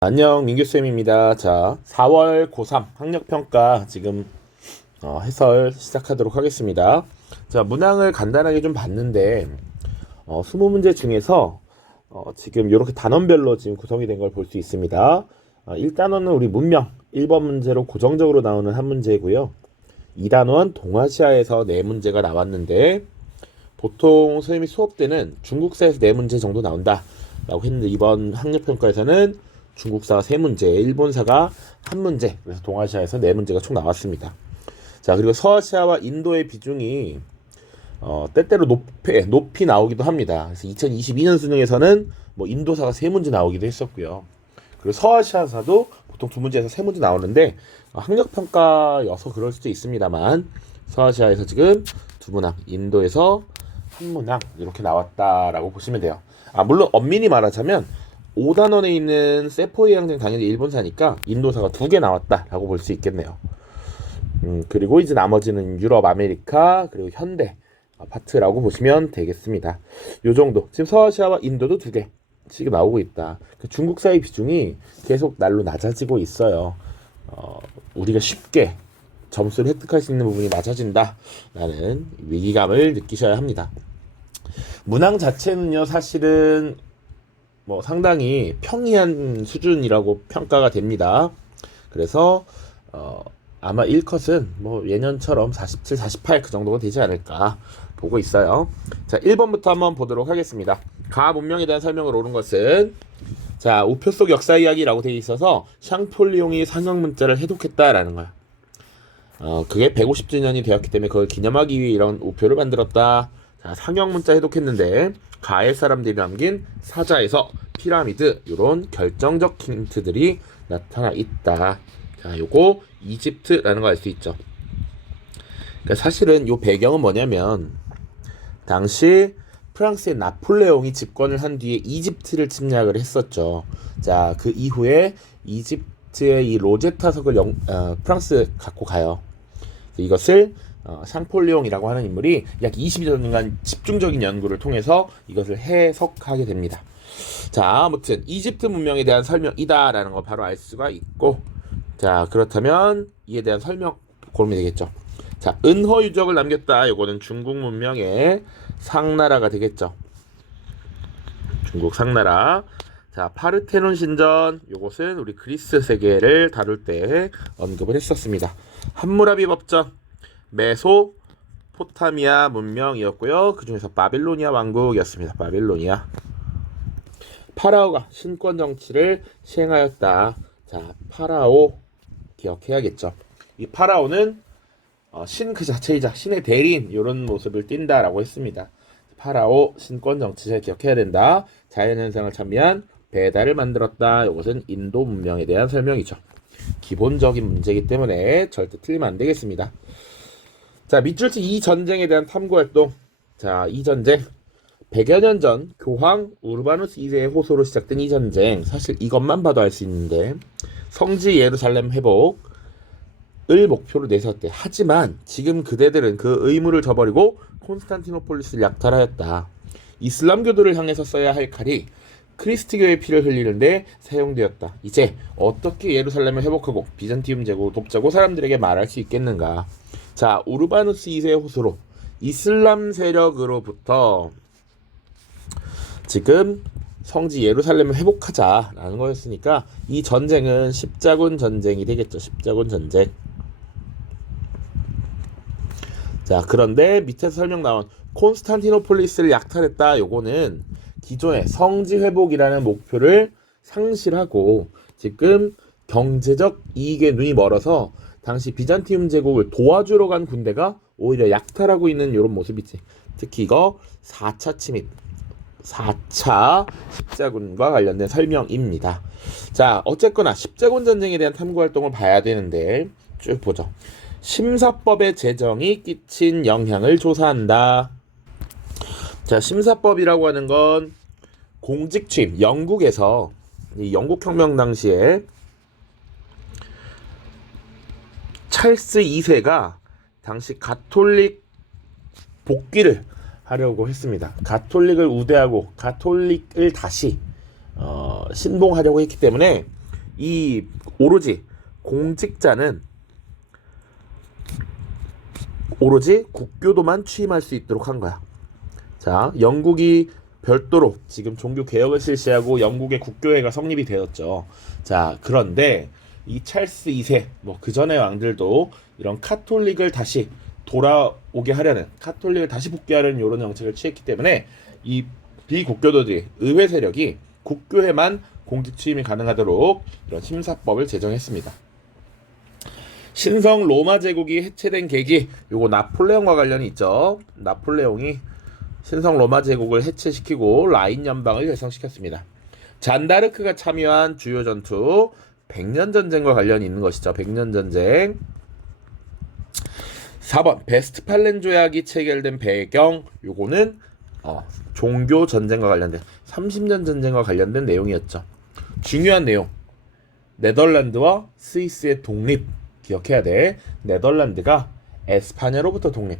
안녕, 민규쌤입니다. 자, 4월 고3 학력평가 지금 해설 시작하도록 하겠습니다. 자, 문항을 간단하게 좀 봤는데 20문제 중에서 지금 이렇게 단원별로 지금 구성이 된 걸 볼 수 있습니다. 1단원은 우리 문명 1번 문제로 고정적으로 나오는 한 문제고요. 2단원 동아시아에서 4문제가 나왔는데 보통 선생님이 수업 때는 중국사에서 4문제 정도 나온다 라고 했는데 이번 학력평가에서는 중국사가 3문제, 일본사가 1문제, 그래서 동아시아에서 4문제가 총 나왔습니다. 자, 그리고 서아시아와 인도의 비중이 때때로 높이 나오기도 합니다. 그래서 2022년 수능에서는 뭐 인도사가 3문제 나오기도 했었고요. 그리고 서아시아사도 보통 2문제에서 3문제 나오는데 학력평가여서 그럴 수도 있습니다만 서아시아에서 지금 2문항, 인도에서 1문항 이렇게 나왔다라고 보시면 돼요. 물론 엄밀히 말하자면 5단원에 있는 세포의 항쟁 당연히 일본사니까 인도사가 2개 나왔다라고 볼 수 있겠네요. 그리고 이제 나머지는 유럽, 아메리카, 그리고 현대 파트라고 보시면 되겠습니다. 요 정도. 지금 서아시아와 인도도 2개 지금 나오고 있다. 중국사의 비중이 계속 날로 낮아지고 있어요. 우리가 쉽게 점수를 획득할 수 있는 부분이 낮아진다라는 위기감을 느끼셔야 합니다. 문항 자체는요, 사실은 뭐 상당히 평이한 수준이라고 평가가 됩니다. 그래서 아마 1컷은 뭐 예년처럼 47, 48 그 정도가 되지 않을까 보고 있어요. 자, 1번부터 한번 보도록 하겠습니다. 가 문명에 대한 설명을 옳은 것은 자, 우표 속 역사 이야기라고 되어 있어서 샹폴리옹이 상형 문자를 해독했다라는 거야. 그게 150주년이 되었기 때문에 그걸 기념하기 위해 이런 우표를 만들었다. 자, 상형 문자 해독했는데 가엘 사람들이 남긴 사자에서 피라미드 이런 결정적 힌트들이 나타나 있다. 자, 요거 이집트라는 거 알 수 있죠. 그러니까 사실은 요 배경은 뭐냐면 당시 프랑스의 나폴레옹이 집권을 한 뒤에 이집트를 침략을 했었죠. 자, 그 이후에 이집트의 이 로제타석을 프랑스 갖고 가요. 이것을 샹폴리옹이라고 하는 인물이 약 20여년간 집중적인 연구를 통해서 이것을 해석하게 됩니다. 자, 아무튼 이집트 문명에 대한 설명이다라는 거 바로 알 수가 있고, 자, 그렇다면 이에 대한 설명 고르면 되겠죠. 자, 은허 유적을 남겼다. 요거는 중국 문명의 상나라가 되겠죠. 중국 상나라. 자, 파르테논 신전. 요것은 우리 그리스 세계를 다룰 때 언급을 했었습니다. 함무라비 법전. 메소포타미아 문명이었고요. 그 중에서 바빌로니아 왕국이었습니다. 바빌로니아. 파라오가 신권 정치를 시행하였다. 자, 파라오 기억해야겠죠. 이 파라오는 신 그 자체이자 신의 대리인 이런 모습을 띈다라고 했습니다. 파라오 신권 정치 잘 기억해야 된다. 자연현상을 참미한 베다를 만들었다. 이것은 인도 문명에 대한 설명이죠. 기본적인 문제이기 때문에 절대 틀리면 안 되겠습니다. 자, 밑줄치 이 전쟁에 대한 탐구활동. 자, 이 전쟁 100여 년 전 교황 우르바누스 2세의 호소로 시작된 이 전쟁, 사실 이것만 봐도 알 수 있는데 성지 예루살렘 회복을 목표로 내세웠대. 하지만 지금 그대들은 그 의무를 저버리고 콘스탄티노폴리스를 약탈하였다. 이슬람교도를 향해서 써야 할 칼이 크리스트교의 피를 흘리는데 사용되었다. 이제 어떻게 예루살렘을 회복하고 비잔티움 제국을 돕자고 사람들에게 말할 수 있겠는가. 자, 우르바누스 2세의 호소로 이슬람 세력으로부터 지금 성지 예루살렘을 회복하자라는 거였으니까 이 전쟁은 십자군 전쟁이 되겠죠. 십자군 전쟁. 자, 그런데 밑에서 설명 나온 콘스탄티노폴리스를 약탈했다. 요거는 기존의 성지 회복이라는 목표를 상실하고 지금 경제적 이익에 눈이 멀어서 당시 비잔티움 제국을 도와주러 간 군대가 오히려 약탈하고 있는 이런 모습이지. 특히 이거 4차 침입, 4차 십자군과 관련된 설명입니다. 자, 어쨌거나 십자군 전쟁에 대한 탐구 활동을 봐야 되는데 쭉 보죠. 심사법의 제정이 끼친 영향을 조사한다. 자, 심사법이라고 하는 건 공직 취임, 영국에서 이 영국 혁명 당시에 찰스 2세가 당시 가톨릭 복귀를 하려고 했습니다. 가톨릭을 우대하고 가톨릭을 다시 신봉하려고 했기 때문에 이 오로지 공직자는 오로지 국교도만 취임할 수 있도록 한 거야. 자, 영국이 별도로 지금 종교 개혁을 실시하고 영국의 국교회가 성립이 되었죠. 자, 그런데 이 찰스 2세 뭐 그 전의 왕들도 이런 카톨릭을 다시 돌아오게 하려는, 카톨릭을 다시 복귀하려는 이런 정책을 취했기 때문에 이 비국교도들이, 의회 세력이 국교회만 공직 취임이 가능하도록 이런 심사법을 제정했습니다. 신성 로마 제국이 해체된 계기, 요거 나폴레옹과 관련이 있죠. 나폴레옹이 신성 로마 제국을 해체시키고 라인 연방을 결성시켰습니다. 잔다르크가 참여한 주요 전투, 백년 전쟁과 관련이 있는 것이죠. 백년 전쟁. 4번 베스트팔렌 조약이 체결된 배경, 요거는 종교 전쟁과 관련된 30년 전쟁과 관련된 내용이었죠. 중요한 내용, 네덜란드와 스위스의 독립 기억해야 돼. 네덜란드가 에스파냐로부터 독립,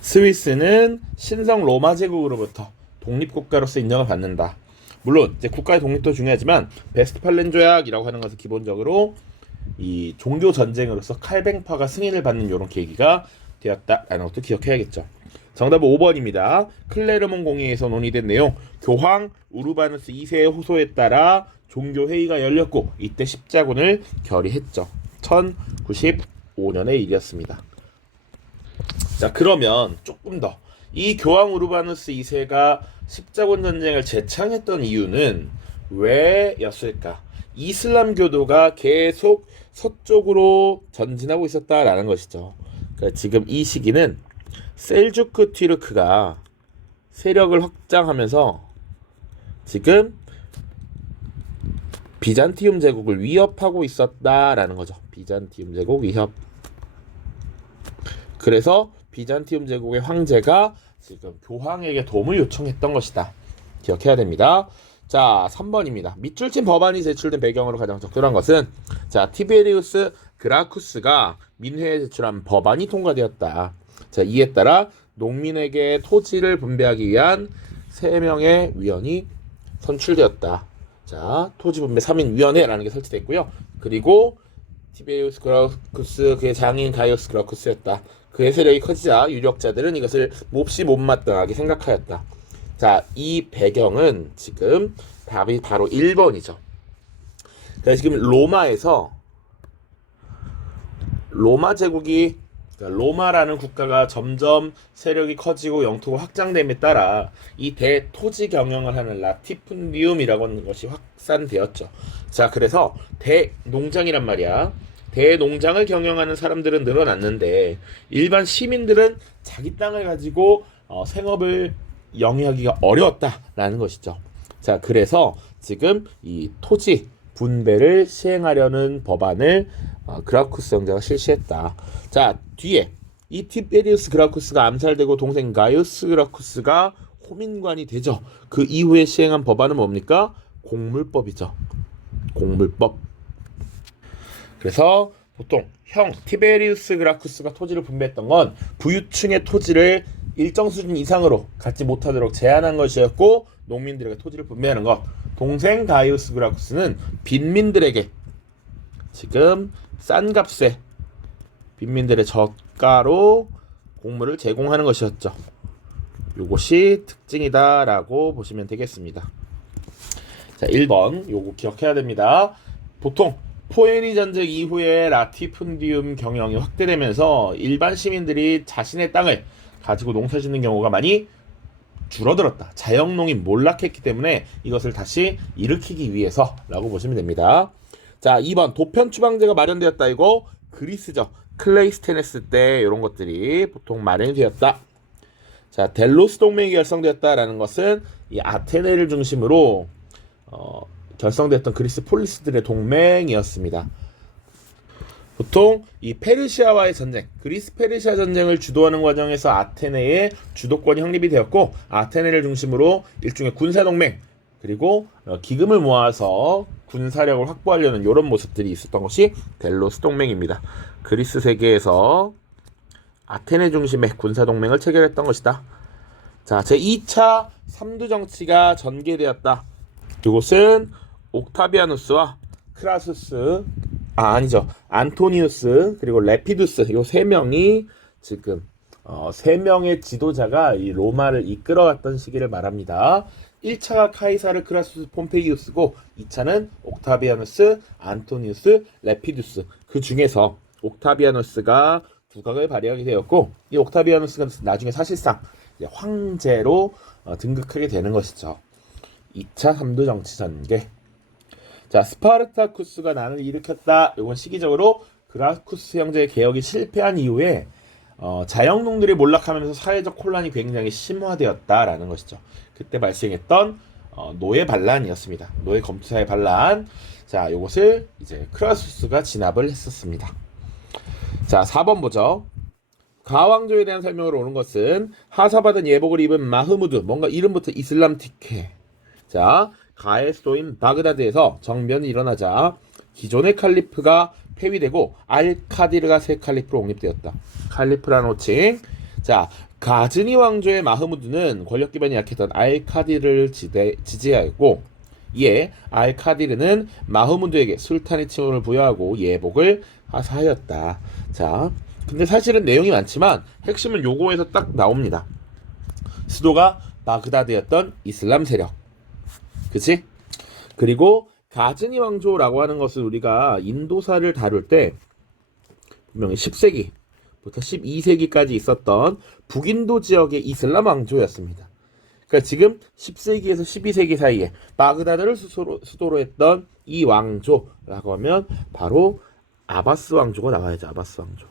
스위스는 신성 로마 제국으로부터 독립국가로서 인정을 받는다. 물론 이제 국가의 독립도 중요하지만 베스트팔렌 조약이라고 하는 것은 기본적으로 이 종교 전쟁으로서 칼뱅파가 승인을 받는 이런 계기가 되었다라는 것도 기억해야겠죠. 정답은 5번입니다. 클레르몬 공의에서 논의된 내용, 교황 우르바누스 2세의 호소에 따라 종교 회의가 열렸고 이때 십자군을 결의했죠. 1095년의 일이었습니다. 자, 그러면 조금 더 이 교황 우르바누스 2세가 십자군 전쟁을 제창했던 이유는 왜였을까? 이슬람교도가 계속 서쪽으로 전진하고 있었다라는 것이죠. 그러니까 지금 이 시기는 셀주크 튀르크가 세력을 확장하면서 지금 비잔티움 제국을 위협하고 있었다라는 거죠. 비잔티움 제국 위협. 그래서 비잔티움 제국의 황제가 지금 교황에게 도움을 요청했던 것이다. 기억해야 됩니다. 자, 3번입니다. 밑줄 친 법안이 제출된 배경으로 가장 적절한 것은, 자, 티베리우스 그라쿠스가 민회에 제출한 법안이 통과되었다. 자, 이에 따라 농민에게 토지를 분배하기 위한 3명의 위원이 선출되었다. 자, 토지분배 3인 위원회라는 게 설치됐고요. 그리고 티베리우스 그라쿠스, 그의 장인 가이오스 그라쿠스였다. 그의 세력이 커지자 유력자들은 이것을 몹시 못마땅하게 생각하였다. 자, 이 배경은 지금 답이 바로 1번이죠. 그러니까 지금 로마에서 로마 제국이, 그러니까 로마라는 국가가 점점 세력이 커지고 영토가 확장됨에 따라 이 대토지 경영을 하는 라티푼디움이라고 하는 것이 확산되었죠. 자, 그래서 대농장이란 말이야. 대농장을 경영하는 사람들은 늘어났는데 일반 시민들은 자기 땅을 가지고 생업을 영위하기가 어려웠다라는 것이죠. 자, 그래서 지금 이 토지 분배를 시행하려는 법안을 그라쿠스 형제가 실시했다. 자, 뒤에 이 티베리우스 그라쿠스가 암살되고 동생 가이우스 그라쿠스가 호민관이 되죠. 그 이후에 시행한 법안은 뭡니까? 공물법이죠. 공물법. 그래서 보통 형 티베리우스 그라쿠스가 토지를 분배했던 건 부유층의 토지를 일정 수준 이상으로 갖지 못하도록 제한한 것이었고, 농민들에게 토지를 분배하는 것, 동생 가이우스 그라쿠스는 빈민들에게 지금 싼 값에 빈민들의 저가로 곡물을 제공하는 것이었죠. 요것이 특징이다라고 보시면 되겠습니다. 자, 1번 요거 기억해야 됩니다. 보통 포에니 전쟁 이후에 라티푼디움 경영이 확대되면서 일반 시민들이 자신의 땅을 가지고 농사짓는 경우가 많이 줄어들었다. 자영농이 몰락했기 때문에 이것을 다시 일으키기 위해서라고 보시면 됩니다. 자, 2번 도편 추방제가 마련되었다. 이거 그리스죠. 클레이스테네스 때 이런 것들이 보통 마련이 되었다. 자, 델로스 동맹이 결성되었다라는 것은 이 아테네를 중심으로 결성됐던 그리스 폴리스들의 동맹이었습니다. 보통 이 페르시아와의 전쟁, 그리스 페르시아 전쟁을 주도하는 과정에서 아테네의 주도권이 확립이 되었고, 아테네를 중심으로 일종의 군사동맹, 그리고 기금을 모아서 군사력을 확보하려는 이런 모습들이 있었던 것이 델로스 동맹입니다. 그리스 세계에서 아테네 중심의 군사동맹을 체결했던 것이다. 자, 제2차 삼두 정치가 전개되었다. 이곳은 옥타비아누스와 크라수스, 아니죠. 안토니우스, 그리고 레피두스, 요 세 명이 지금 세 명의 지도자가 이 로마를 이끌어갔던 시기를 말합니다. 1차가 카이사르 크라수스 폼페이우스고 2차는 옥타비아누스, 안토니우스, 레피두스. 그 중에서 옥타비아누스가 두각을 발휘하게 되었고, 이 옥타비아누스가 나중에 사실상 이제 황제로 등극하게 되는 것이죠. 2차 삼도 정치 전개. 자, 스파르타쿠스가 난을 일으켰다. 이건 시기적으로 그라쿠스 형제의 개혁이 실패한 이후에 자영농들이 몰락하면서 사회적 혼란이 굉장히 심화되었다라는 것이죠. 그때 발생했던 노예 반란이었습니다. 노예 검투사의 반란. 자, 요것을 이제 크라수스가 진압을 했었습니다. 자, 4번 보죠. 가왕조에 대한 설명으로 오는 것은 하사받은 예복을 입은 마흐무드, 뭔가 이름부터 이슬람틱해. 자, 가의 수도인 바그다드에서 정변이 일어나자 기존의 칼리프가 폐위되고 알카디르가 새 칼리프로 옹립되었다. 칼리프라는 호칭. 자, 가즈니 왕조의 마흐무드는 권력 기반이 약했던 알카디르를 지지하였고, 이에 알카디르는 마흐무드에게 술탄의 칭호를 부여하고 예복을 하사하였다. 자, 근데 사실은 내용이 많지만 핵심은 요거에서 딱 나옵니다. 수도가 바그다드였던 이슬람 세력. 그치? 그리고 가즈니 왕조라고 하는 것은 우리가 인도사를 다룰 때 분명히 10세기부터 12세기까지 있었던 북인도 지역의 이슬람 왕조였습니다. 그러니까 지금 10세기에서 12세기 사이에 바그다드를 수도로 했던 이 왕조라고 하면 바로 아바스 왕조가 나와야죠. 아바스 왕조.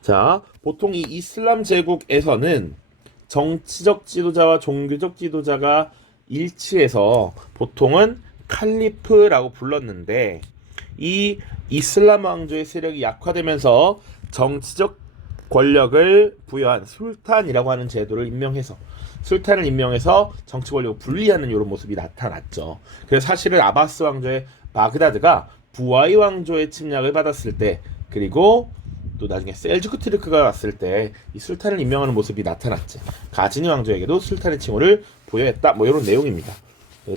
자, 보통 이 이슬람 제국에서는 정치적 지도자와 종교적 지도자가 일치해서 보통은 칼리프라고 불렀는데, 이 이슬람 왕조의 세력이 약화되면서 정치적 권력을 부여한 술탄이라고 하는 제도를 임명해서 술탄을 임명해서 정치 권력을 분리하는 이런 모습이 나타났죠. 그래서 사실은 아바스 왕조의 바그다드가 부하이 왕조의 침략을 받았을 때, 그리고 또 나중에 셀주크 트르크가 왔을 때 이 술탄을 임명하는 모습이 나타났지. 가즈니 왕조에게도 술탄의 칭호를 부여했다. 뭐 이런 내용입니다.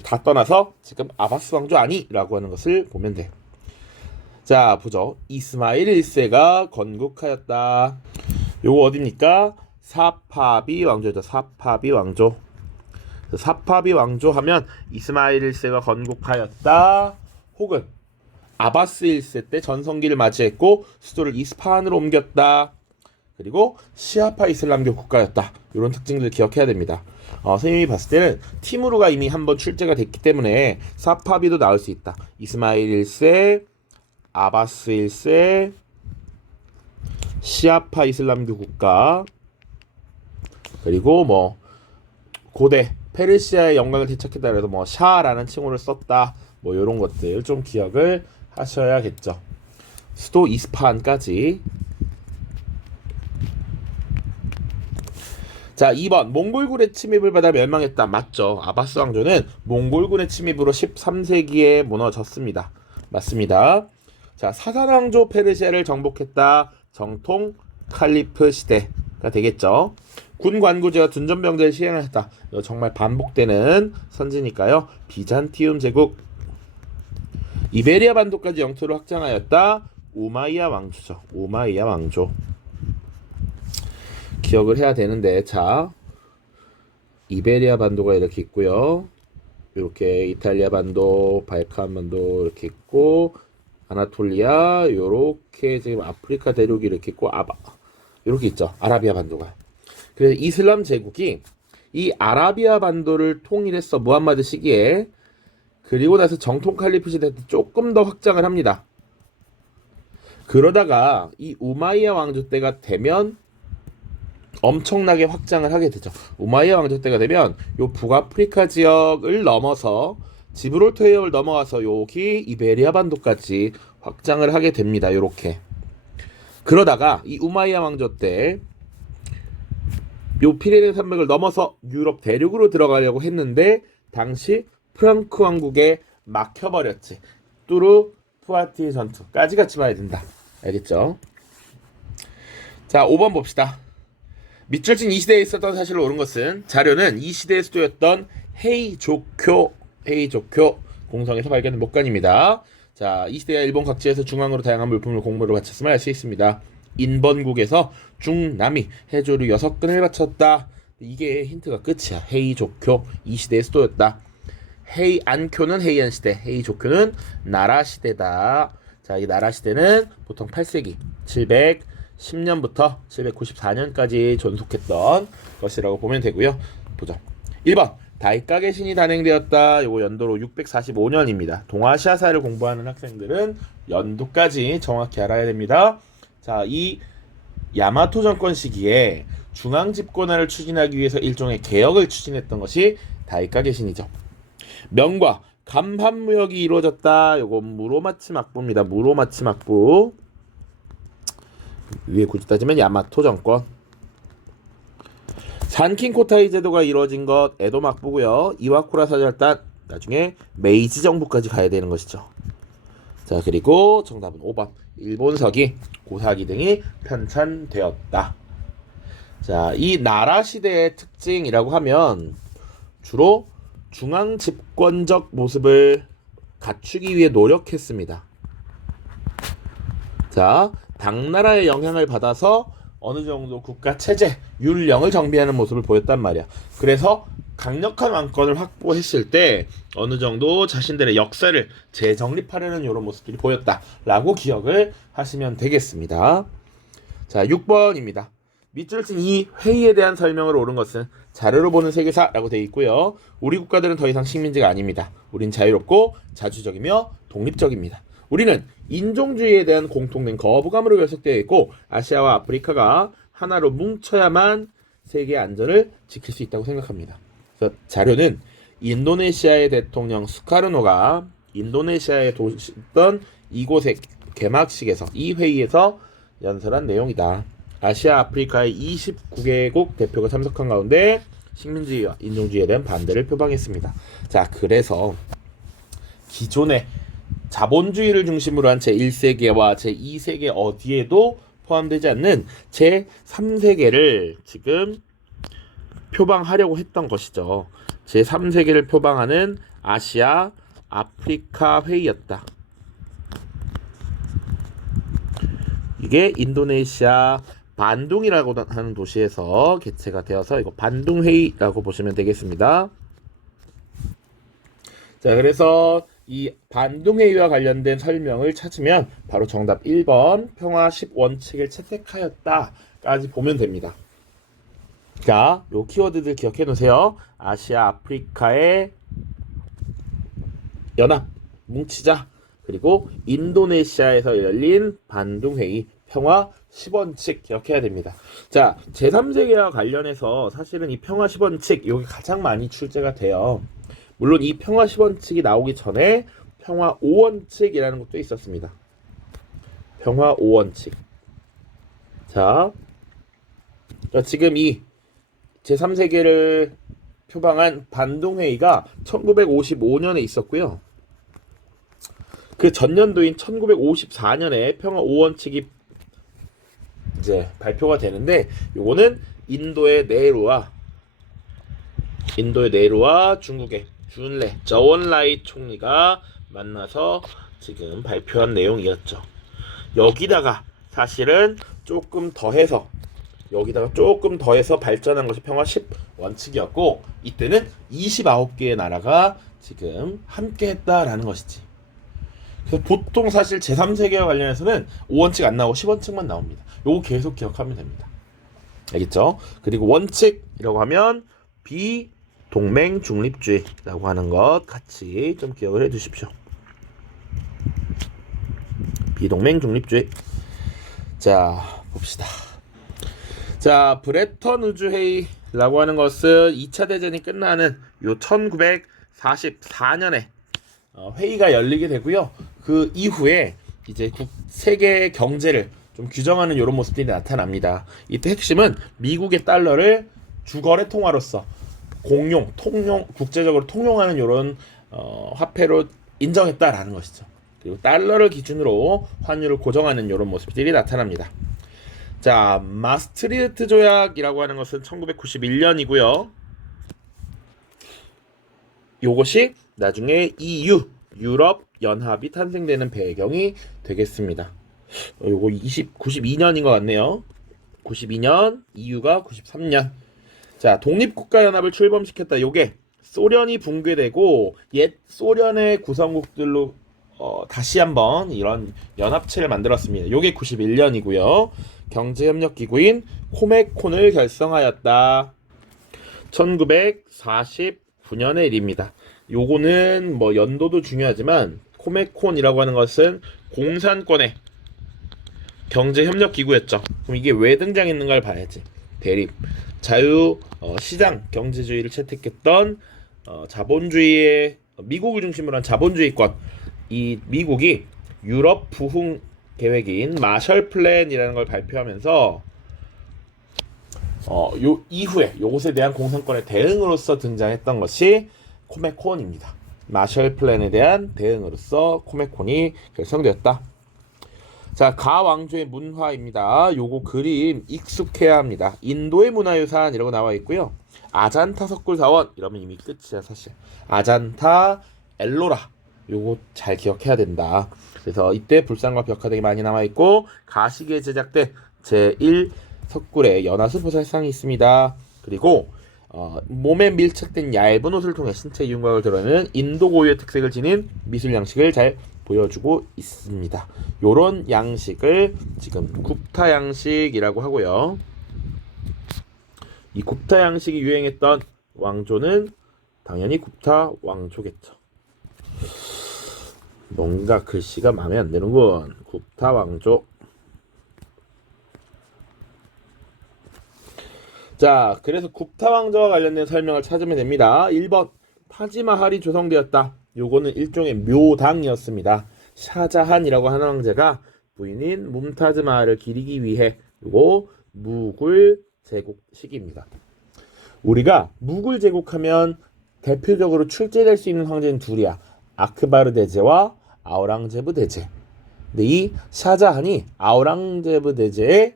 다 떠나서 지금 아바스 왕조 아니라고 하는 것을 보면 돼. 자, 보죠. 이스마일 1세가 건국하였다. 요거 어딥니까? 사파비 왕조죠. 사파비 왕조. 사파비 왕조 하면 이스마일 1세가 건국하였다. 혹은 아바스 1세 때 전성기를 맞이했고 수도를 이스파한으로 옮겼다. 그리고 시아파 이슬람교 국가였다. 이런 특징들 기억해야 됩니다. 선생님이 봤을 때는 티무르가 이미 한번 출제가 됐기 때문에 사파비도 나올 수 있다. 이스마일 1세, 아바스 1세, 시아파 이슬람교 국가, 그리고 뭐 고대 페르시아의 영광을 되찾겠다 그래서 뭐 샤라는 칭호를 썼다. 뭐 이런 것들 좀 기억을 하셔야겠죠. 수도 이스파한까지. 자, 2번 몽골군의 침입을 받아 멸망했다. 맞죠. 아바스 왕조는 몽골군의 침입으로 13세기에 무너졌습니다. 맞습니다. 자, 사산 왕조 페르시아를 정복했다. 정통 칼리프 시대가 되겠죠. 군 관구제와 둔전병제를 시행했다. 이거 정말 반복되는 선지니까요. 비잔티움 제국. 이베리아 반도까지 영토를 확장하였다. 우마이야 왕조죠. 우마이야 왕조. 기억을 해야 되는데, 자, 이베리아 반도가 이렇게 있고요. 이렇게 이탈리아 반도, 발칸 반도 이렇게 있고, 아나톨리아, 이렇게 지금 아프리카 대륙이 이렇게 있고, 이렇게 있죠. 아라비아 반도가. 그래서 이슬람 제국이 이 아라비아 반도를 통일했어. 무함마드 시기에. 그리고 나서 정통 칼리프 시대 때 조금 더 확장을 합니다. 그러다가 이 우마이야 왕조 때가 되면 엄청나게 확장을 하게 되죠. 우마이야 왕조 때가 되면 요 북아프리카 지역을 넘어서 지브롤터 해협을 넘어가서 여기 이베리아 반도까지 확장을 하게 됩니다. 요렇게. 그러다가 이 우마이야 왕조 때 요 피레네 산맥을 넘어서 유럽 대륙으로 들어가려고 했는데 당시 프랑크 왕국에 막혀버렸지. 뚜르 푸아티 전투까지 같이 봐야 된다. 알겠죠? 자, 5번 봅시다. 밑줄 친 이 시대에 있었던 사실로 옳은 것은 자료는 이 시대의 수도였던 헤이조쿄 공성에서 발견된 목간입니다. 자, 이 시대야 일본 각지에서 중앙으로 다양한 물품을 공물로 바쳤음을 알 수 있습니다. 인번국에서 중남이 해조류 6근을 바쳤다. 이게 힌트가 끝이야. 헤이조쿄 이 시대의 수도였다. 헤이안쿄는 헤이안 시대, 헤이조쿄는 나라 시대다. 자, 이 나라 시대는 보통 8세기 710년부터 794년까지 존속했던 것이라고 보면 되고요. 보자. 1번 다이카게 신이 단행되었다. 요거 연도로 645년입니다. 동아시아사를 공부하는 학생들은 연도까지 정확히 알아야 됩니다. 자, 이 야마토 정권 시기에 중앙 집권화를 추진하기 위해서 일종의 개혁을 추진했던 것이 다이카게 신이죠. 명과 간판무역이 이루어졌다. 요거 무로마치 막부입니다. 무로마치 막부. 위에 굳이 따지면 야마토 정권. 산킹코타이 제도가 이루어진 것 에도 막부고요. 이와쿠라 사절단 나중에 메이지 정부까지 가야 되는 것이죠. 자, 그리고 정답은 5번 일본서기 고사기 등이 편찬되었다. 자, 이 나라 시대의 특징이라고 하면 주로 중앙 집권적 모습을 갖추기 위해 노력했습니다. 자, 당나라의 영향을 받아서 어느 정도 국가 체제, 율령을 정비하는 모습을 보였단 말이야. 그래서 강력한 왕권을 확보했을 때 어느 정도 자신들의 역사를 재정립하려는 이런 모습들이 보였다라고 기억을 하시면 되겠습니다. 자, 6번입니다. 밑줄 친 이 회의에 대한 설명을 옳은 것은 자료로 보는 세계사라고 되어 있고요. 우리 국가들은 더 이상 식민지가 아닙니다. 우린 자유롭고 자주적이며 독립적입니다. 우리는 인종주의에 대한 공통된 거부감으로 결속되어 있고 아시아와 아프리카가 하나로 뭉쳐야만 세계의 안전을 지킬 수 있다고 생각합니다. 그래서 자료는 인도네시아의 대통령 수카르노가 인도네시아에 도시던 이곳의 개막식에서 이 회의에서 연설한 내용이다. 아시아 아프리카의 29개국 대표가 참석한 가운데 식민주의와 인종주의에 대한 반대를 표방했습니다. 자, 그래서 기존의 자본주의를 중심으로 한 제1세계와 제2세계 어디에도 포함되지 않는 제3세계를 지금 표방하려고 했던 것이죠. 제3세계를 표방하는 아시아 아프리카 회의였다. 이게 인도네시아 반둥이라고 하는 도시에서 개최가 되어서 이거 반둥회의라고 보시면 되겠습니다. 자, 그래서 이 반둥회의와 관련된 설명을 찾으면 바로 정답 1번 평화 10원칙을 채택하였다까지 보면 됩니다. 자, 요 키워드들 기억해 놓으세요. 아시아 아프리카의 연합 뭉치자, 그리고 인도네시아에서 열린 반둥회의 평화 10원칙 기억해야 됩니다. 자, 제3세계와 관련해서 사실은 이 평화 10원칙 여기 가장 많이 출제가 돼요. 물론 이 평화 10원칙이 나오기 전에 평화 5원칙이라는 것도 있었습니다. 평화 5원칙. 자, 지금 이 제3세계를 표방한 반둥회의가 1955년에 있었고요. 그 전년도인 1954년에 평화 5원칙이 이제 발표가 되는데, 요거는 인도의 네루와 중국의 준레 저원라이 총리가 만나서 지금 발표한 내용이었죠. 여기다가 사실은 조금 더해서 발전한 것이 평화 10원칙이었고, 이때는 29개의 나라가 지금 함께 했다라는 것이지. 그래서 보통 사실 제3세계와 관련해서는 5원칙 안 나오고 10원칙만 나옵니다. 요거 계속 기억하면 됩니다. 알겠죠? 그리고 원칙이라고 하면 비동맹 중립주의라고 하는 것 같이 좀 기억을 해 두십시오. 비동맹 중립주의. 자, 봅시다. 자, 브레턴 우주회의라고 하는 것은 2차 대전이 끝나는 요 1944년에 회의가 열리게 되고요. 그 이후에 이제 세계 경제를 좀 규정하는 이런 모습들이 나타납니다. 이때 핵심은 미국의 달러를 주거래 통화로서 국제적으로 통용하는 이런 화폐로 인정했다라는 것이죠. 그리고 달러를 기준으로 환율을 고정하는 이런 모습들이 나타납니다. 자, 마스트리흐트 조약이라고 하는 것은 1991년이고요. 요것이 나중에 EU 유럽 연합이 탄생되는 배경이 되겠습니다. 요거 92년인 것 같네요. 92년, 이유가 93년. 자, 독립국가연합을 출범시켰다. 요게 소련이 붕괴되고 옛 소련의 구성국들로 다시 한번 이런 연합체를 만들었습니다. 요게 91년이고요. 경제협력기구인 코메콘을 결성하였다. 1949년의 일입니다. 요거는 뭐 연도도 중요하지만 코메콘이라고 하는 것은 공산권의 경제협력기구였죠. 그럼 이게 왜 등장했는가를 봐야지. 대립, 자유, 시장 경제주의를 채택했던 자본주의의 미국을 중심으로 한 자본주의권. 이 미국이 유럽 부흥 계획인 마셜 플랜이라는 걸 발표하면서 요 이후에 요것에 대한 공산권의 대응으로서 등장했던 것이 코메콘입니다. 마셜 플랜에 대한 대응으로서 코메콘이 결성되었다. 자, 가왕조의 문화입니다. 요거 그림 익숙해야 합니다. 인도의 문화유산이라고 나와 있고요. 아잔타 석굴사원 이러면 이미 끝이야 사실. 아잔타, 엘로라 요거 잘 기억해야 된다. 그래서 이때 불상과 벽화등이 많이 남아 있고 가시기에 제작된 제1 석굴의 연화수 보살상이 있습니다. 그리고 몸에 밀착된 얇은 옷을 통해 신체 윤곽을 드러내는 인도 고유의 특색을 지닌 미술 양식을 잘 보여주고 있습니다. 요런 양식을 지금 굽타 양식이라고 하고요. 이 굽타 양식이 유행했던 왕조는 당연히 굽타 왕조겠죠. 뭔가 글씨가 마음에 안 드는군. 굽타 왕조. 자, 그래서 굽타 왕조와 관련된 설명을 찾으면 됩니다. 1번 타지마할이 조성되었다. 요거는 일종의 묘당이었습니다. 샤자한이라고 하는 황제가 부인인 뭄타즈 마할을 기리기 위해 요거 무굴 제국 시기입니다. 우리가 무굴 제국하면 대표적으로 출제될 수 있는 황제는 둘이야. 아크바르 대제와 아우랑제브 대제. 근데 이 샤자한이 아우랑제브 대제의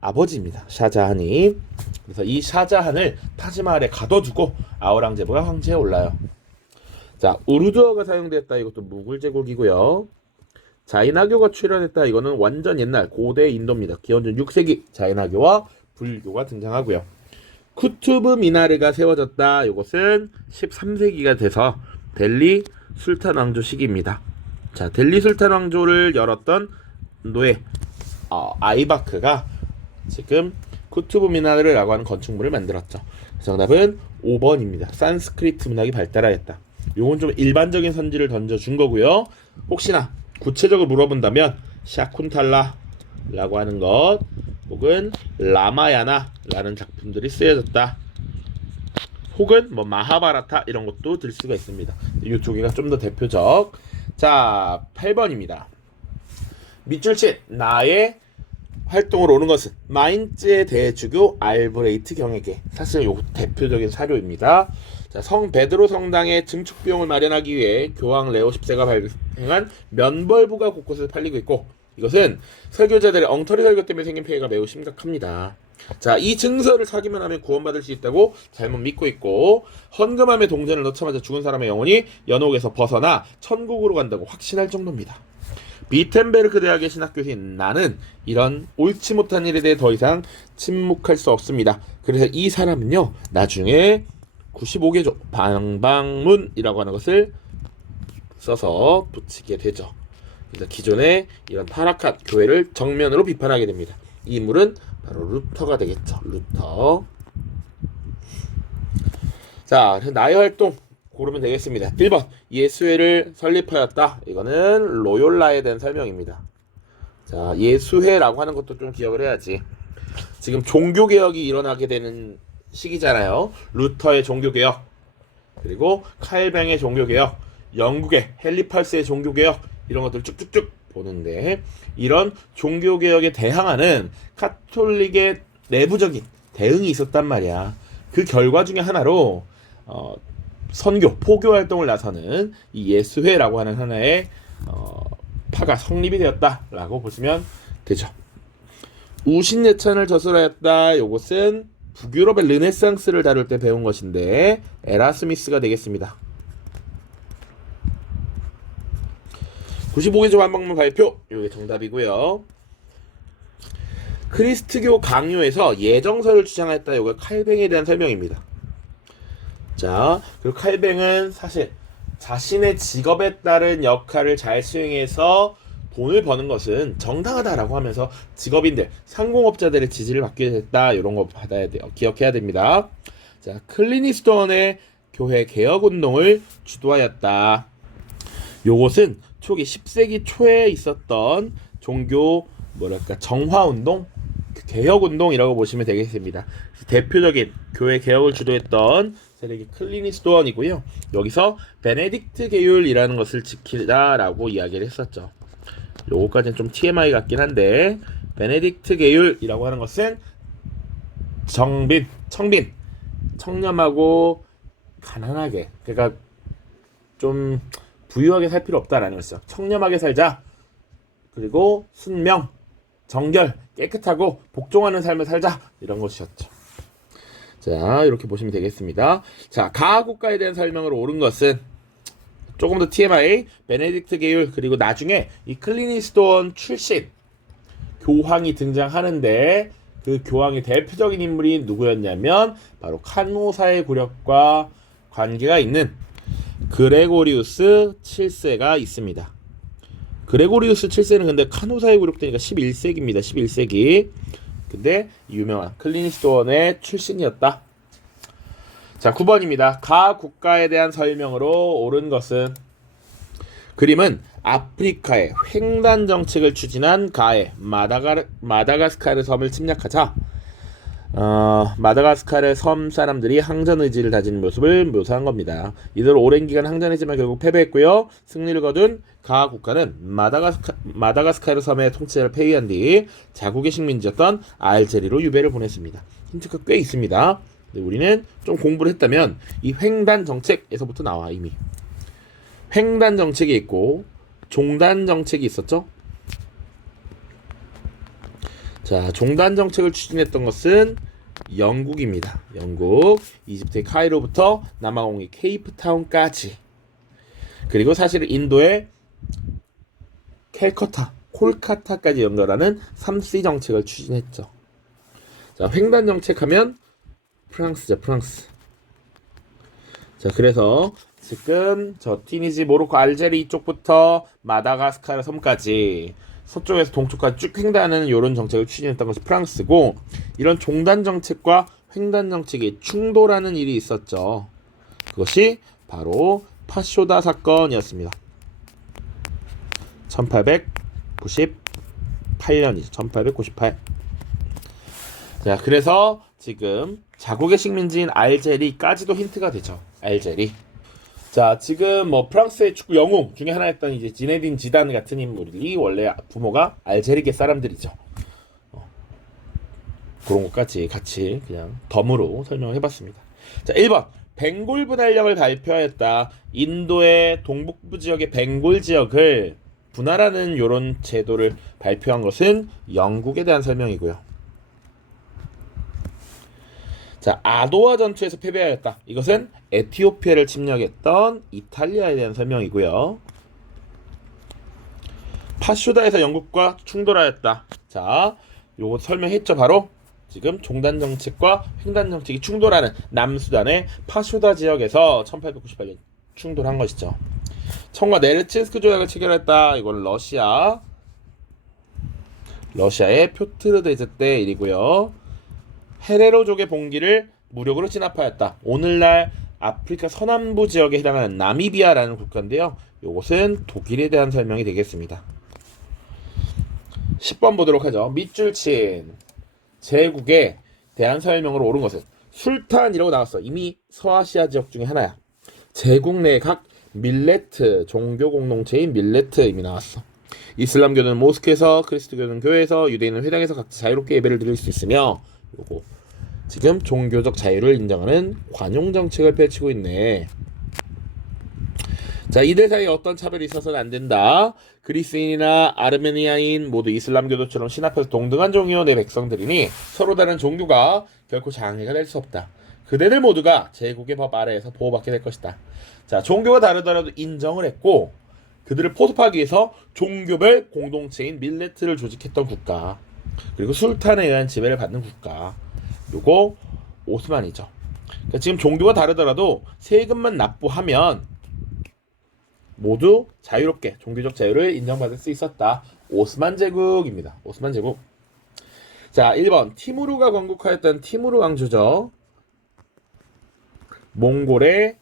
아버지입니다. 샤자한이. 그래서 이 샤자한을 타지마할에 가둬두고 아우랑제브가 황제에 올라요. 자, 우르두어가 사용됐다. 이것도 무굴 제국이고요. 자이나교가 출현했다. 이거는 완전 옛날 고대 인도입니다. 기원전 6세기 자이나교와 불교가 등장하고요. 쿠투브 미나르가 세워졌다. 이것은 13세기가 돼서 델리 술탄 왕조 시기입니다. 자, 델리 술탄 왕조를 열었던 인도의 아이바크가 지금 쿠투브 미나르라고 하는 건축물을 만들었죠. 정답은 5번입니다. 산스크리트 문학이 발달하였다. 요건 좀 일반적인 선지를 던져준 거고요. 혹시나 구체적으로 물어본다면 샤쿤탈라라고 하는 것 혹은 라마야나라는 작품들이 쓰여졌다. 혹은 뭐 마하바라타 이런 것도 들 수가 있습니다. 이 두 개가 좀 더 대표적. 자, 8번입니다. 밑줄 친 나의 활동으로 오는 것은 마인츠의 대주교 알브레이트 경에게. 사실 요 대표적인 사료입니다. 자, 성 베드로 성당의 증축 비용을 마련하기 위해 교황 레오 10세가 발행한 면벌부가 곳곳에서 팔리고 있고 이것은 설교자들의 엉터리 설교 때문에 생긴 피해가 매우 심각합니다. 자, 이 증서를 사기만 하면 구원받을 수 있다고 잘못 믿고 있고 헌금함에 동전을 넣자마자 죽은 사람의 영혼이 연옥에서 벗어나 천국으로 간다고 확신할 정도입니다. 비텐베르크 대학의 신학교인 나는 이런 옳지 못한 일에 대해 더 이상 침묵할 수 없습니다. 그래서 이 사람은요 나중에 95개조 방방문이라고 하는 것을 써서 붙이게 되죠. 그래서 기존의 이런 타락한 교회를 정면으로 비판하게 됩니다. 이 인물은 바로 루터가 되겠죠. 루터. 자, 나의 활동 고르면 되겠습니다. 1번 예수회를 설립하였다. 이거는 로욜라에 대한 설명입니다. 자, 예수회라고 하는 것도 좀 기억을 해야지. 지금 종교개혁이 일어나게 되는 시기잖아요. 루터의 종교개혁, 그리고 칼뱅의 종교개혁, 영국의 헨리 8세의 종교개혁, 이런 것들 쭉쭉쭉 보는데 이런 종교개혁에 대항하는 카톨릭의 내부적인 대응이 있었단 말이야. 그 결과 중에 하나로 선교, 포교 활동을 나서는 이 예수회라고 하는 하나의 파가 성립이 되었다라고 보시면 되죠. 우신예찬을 저술하였다. 요것은 북유럽의 르네상스를 다룰 때 배운 것인데 에라스미스가 되겠습니다. 95개 중 한 방문 발표. 이게 정답이고요. 크리스트교 강요에서 예정설을 주장했다. 이게 칼뱅에 대한 설명입니다. 자, 그리고 칼뱅은 사실 자신의 직업에 따른 역할을 잘 수행해서 돈을 버는 것은 정당하다라고 하면서 직업인들, 상공업자들의 지지를 받게 됐다. 이런 거 받아야 돼요. 기억해야 됩니다. 자, 클리니스톤의 교회 개혁 운동을 주도하였다. 요것은 초기 10세기 초에 있었던 종교 정화 운동, 개혁 운동이라고 보시면 되겠습니다. 대표적인 교회 개혁을 주도했던 세력이 클리니스톤이고요. 여기서 베네딕트 계율이라는 것을 지키다라고 이야기를 했었죠. 요거까지는 좀 TMI 같긴 한데, 베네딕트 계율이라고 하는 것은 청빈, 청렴하고 가난하게, 그러니까 좀 부유하게 살 필요 없다라는 것이죠. 청렴하게 살자. 그리고 순명, 정결, 깨끗하고 복종하는 삶을 살자. 이런 것이었죠. 자, 이렇게 보시면 되겠습니다. 자, 가국가에 대한 설명으로 옳은 것은 조금 더 TMI, 베네딕트 계율, 그리고 나중에 이 클리니스톤 출신 교황이 등장하는데 그 교황의 대표적인 인물이 누구였냐면 바로 카노사의 굴욕과 관계가 있는 그레고리우스 7세가 있습니다. 그레고리우스 7세는 근데 카노사의 굴욕되니까 11세기입니다. 11세기. 근데 유명한 클리니스톤의 출신이었다. 자, 9번입니다. 가 국가에 대한 설명으로 옳은 것은 그림은 아프리카의 횡단 정책을 추진한 가의 마다가스카르 섬을 침략하자 마다가스카르 섬 사람들이 항전 의지를 다진 모습을 묘사한 겁니다. 이대로 오랜 기간 항전했지만 결국 패배했고요. 승리를 거둔 가 국가는 마다가스카르 섬의 통치자를 폐위한 뒤 자국의 식민지였던 알제리로 유배를 보냈습니다. 힌트가 꽤 있습니다. 우리는 좀 공부를 했다면 이 횡단 정책에서부터 나와. 이미 횡단 정책이 있고 종단 정책이 있었죠. 자, 종단 정책을 추진했던 것은 영국입니다. 영국, 이집트의 카이로부터 남아공의 케이프타운까지, 그리고 사실 인도의 캘커타, 콜카타까지 연결하는 3C 정책을 추진했죠. 자, 횡단 정책하면 프랑스죠, 프랑스. 자, 그래서 지금 저 티니지, 모로코, 알제리 이쪽부터 마다가스카르 섬까지 서쪽에서 동쪽까지 쭉 횡단하는 이런 정책을 추진했던 것이 프랑스고, 이런 종단 정책과 횡단 정책이 충돌하는 일이 있었죠. 그것이 바로 파쇼다 사건이었습니다. 1898년이죠. 1898. 자, 그래서 지금 자국의 식민지인 알제리까지도 힌트가 되죠. 알제리. 자, 지금 프랑스의 축구 영웅 중에 하나였던 이제 지네딘 지단 같은 인물이 원래 부모가 알제리계 사람들이죠. 그런 것까지 같이 그냥 덤으로 설명을 해봤습니다. 자, 1번 벵골 분할령을 발표하였다. 인도의 동북부 지역의 벵골 지역을 분할하는 이런 제도를 발표한 것은 영국에 대한 설명이고요. 자, 아도와 전투에서 패배하였다. 이것은 에티오피아를 침략했던 이탈리아에 대한 설명이고요. 파쇼다에서 영국과 충돌하였다. 자, 요거 설명했죠. 바로 지금 종단 정책과 횡단 정책이 충돌하는 남수단의 파쇼다 지역에서 1898년 충돌한 것이죠. 청과 네르친스크 조약을 체결했다. 이건 러시아의 표트르 대제 때 일이고요. 헤레로족의 봉기를 무력으로 진압하였다. 오늘날 아프리카 서남부 지역에 해당하는 나미비아라는 국가인데요. 이것은 독일에 대한 설명이 되겠습니다. 10번 보도록 하죠. 밑줄친 제국에 대한 설명으로 옳은 것은 술탄이라고 나왔어. 이미 서아시아 지역 중에 하나야. 제국 내 각 밀레트, 종교 공동체인 밀레트 이미 나왔어. 이슬람교는 모스크에서, 그리스도교는 교회에서, 유대인은 회당에서 각자 자유롭게 예배를 드릴 수 있으며, 요거 지금 종교적 자유를 인정하는 관용 정책을 펼치고 있네. 자, 이들 사이에 어떤 차별이 있어서는 안 된다. 그리스인이나 아르메니아인 모두 이슬람교도처럼 신합해서 동등한 종이요 내 백성들이니 서로 다른 종교가 결코 장애가 될 수 없다. 그대들 모두가 제국의 법 아래에서 보호받게 될 것이다. 자, 종교가 다르더라도 인정을 했고 그들을 포섭하기 위해서 종교별 공동체인 밀레트를 조직했던 국가, 그리고 술탄에 의한 지배를 받는 국가, 요거 오스만이죠. 그러니까 지금 종교가 다르더라도 세금만 납부하면 모두 자유롭게 종교적 자유를 인정받을 수 있었다. 오스만 제국입니다. 오스만 제국. 자, 1번 티무르가 건국하였던 티무르 왕조죠. 몽골의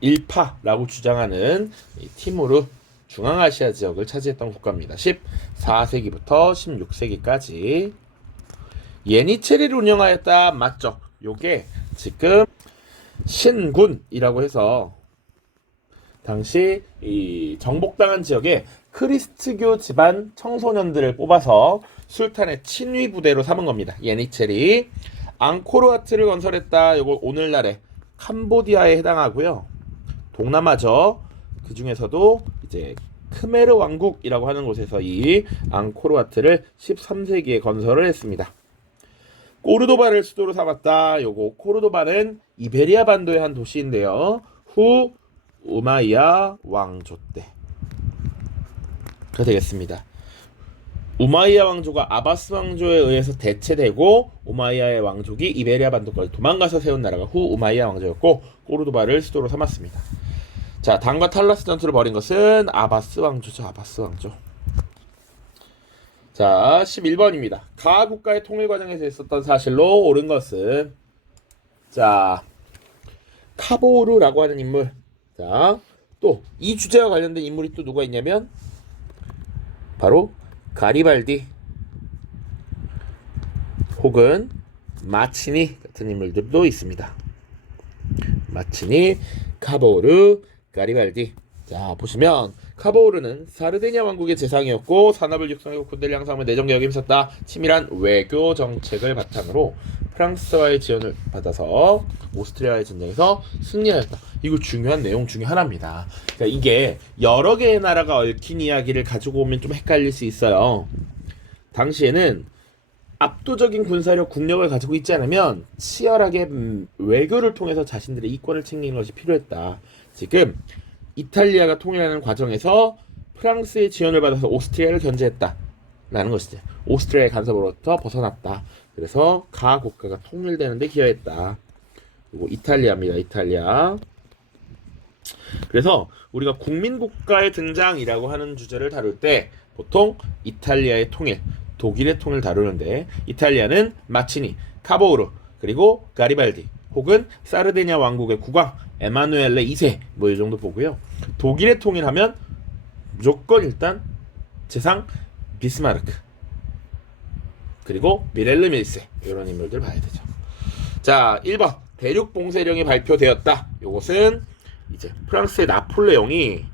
일파라고 주장하는 이 티무르 중앙아시아 지역을 차지했던 국가입니다. 14세기부터 16세기까지. 예니체리를 운영하였다. 맞죠? 요게 지금 신군이라고 해서 당시 이 정복당한 지역에 크리스트교 집안 청소년들을 뽑아서 술탄의 친위 부대로 삼은 겁니다. 예니체리. 앙코르와트를 건설했다. 요거 오늘날의 캄보디아에 해당하고요. 동남아죠. 그 중에서도 이제 크메르 왕국이라고 하는 곳에서 이 앙코르와트를 13세기에 건설을 했습니다. 꼬르도바를 수도로 삼았다. 요거 코르도바는 이베리아 반도의 한 도시인데요. 후 우마이야 왕조 때가 되겠습니다. 우마이야 왕조가 아바스 왕조에 의해서 대체되고 우마이야의 왕족이 이베리아 반도까지 도망가서 세운 나라가 후 우마이야 왕조였고 꼬르도바를 수도로 삼았습니다. 자, 단과 탈라스 전투를 벌인 것은 아바스 왕조죠. 아바스 왕조. 자, 11번입니다. 가 국가의 통일 과정에서 있었던 사실로 옳은 것은, 자, 카보르라고 하는 인물. 자, 또 이 주제와 관련된 인물이 또 누가 있냐면 바로 가리발디 혹은 마치니 같은 인물들도 있습니다. 마치니, 카보르, 가리발디. 자, 보시면 카보르는 사르디냐 왕국의 재상이었고 산업을 육성하고 군대를 양성하며 내정개혁에 힘썼다. 치밀한 외교 정책을 바탕으로 프랑스와의 지원을 받아서 오스트리아의 전쟁에서 승리하였다. 이거 중요한 내용 중에 하나입니다. 그러니까 이게 여러 개의 나라가 얽힌 이야기를 가지고 오면 좀 헷갈릴 수 있어요. 당시에는 압도적인 군사력, 국력을 가지고 있지 않으면 치열하게 외교를 통해서 자신들의 이권을 챙기는 것이 필요했다. 지금 이탈리아가 통일하는 과정에서 프랑스의 지원을 받아서 오스트리아를 견제했다 라는 것이죠. 오스트리아의 간섭으로부터 벗어났다. 그래서 가 국가가 통일되는 데 기여했다. 그리고 이탈리아입니다. 이탈리아. 그래서 우리가 국민국가의 등장이라고 하는 주제를 다룰 때 보통 이탈리아의 통일, 독일의 통일 다루는데 이탈리아는 마치니, 카보르, 그리고 가리발디 혹은 사르디냐 왕국의 국왕 에마누엘레 2세 뭐 이 정도 보고요. 독일의 통일하면 무조건 일단 재상 비스마르크 그리고 미렐름 1세 이런 인물들 봐야 되죠. 자, 1번 대륙 봉쇄령이 발표되었다. 이것은 이제 프랑스의 나폴레옹이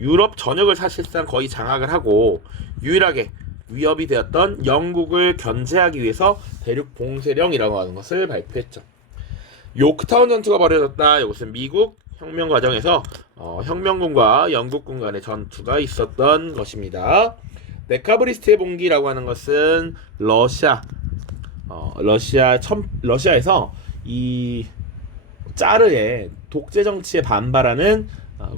유럽 전역을 사실상 거의 장악을 하고 유일하게 위협이 되었던 영국을 견제하기 위해서 대륙 봉쇄령이라고 하는 것을 발표했죠. 요크타운 전투가 벌어졌다. 이것은 미국 혁명 과정에서 혁명군과 영국군 간의 전투가 있었던 것입니다. 데카브리스트의 봉기라고 하는 것은 러시아에서 이 짜르의 독재 정치에 반발하는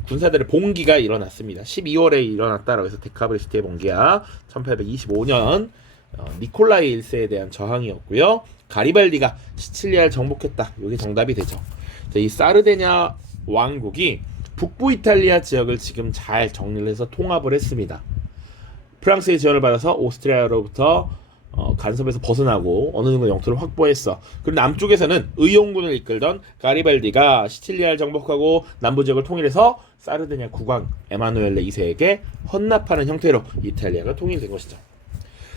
군사들의 봉기가 일어났습니다. 12월에 일어났다라고 해서 데카브리스트의 봉기야. 1825년 니콜라이 1세에 대한 저항이었고요. 가리발디가 시칠리아를 정복했다. 이게 정답이 되죠. 이 사르데냐 왕국이 북부 이탈리아 지역을 지금 잘 정리를 해서 통합을 했습니다. 프랑스의 지원을 받아서 오스트리아로부터 간섭에서 벗어나고 어느 정도 영토를 확보했어. 그리고 남쪽에서는 의용군을 이끌던 가리발디가 시칠리아를 정복하고 남부 지역을 통일해서 사르데냐 국왕 에마누엘레 2세에게 헌납하는 형태로 이탈리아가 통일된 것이죠.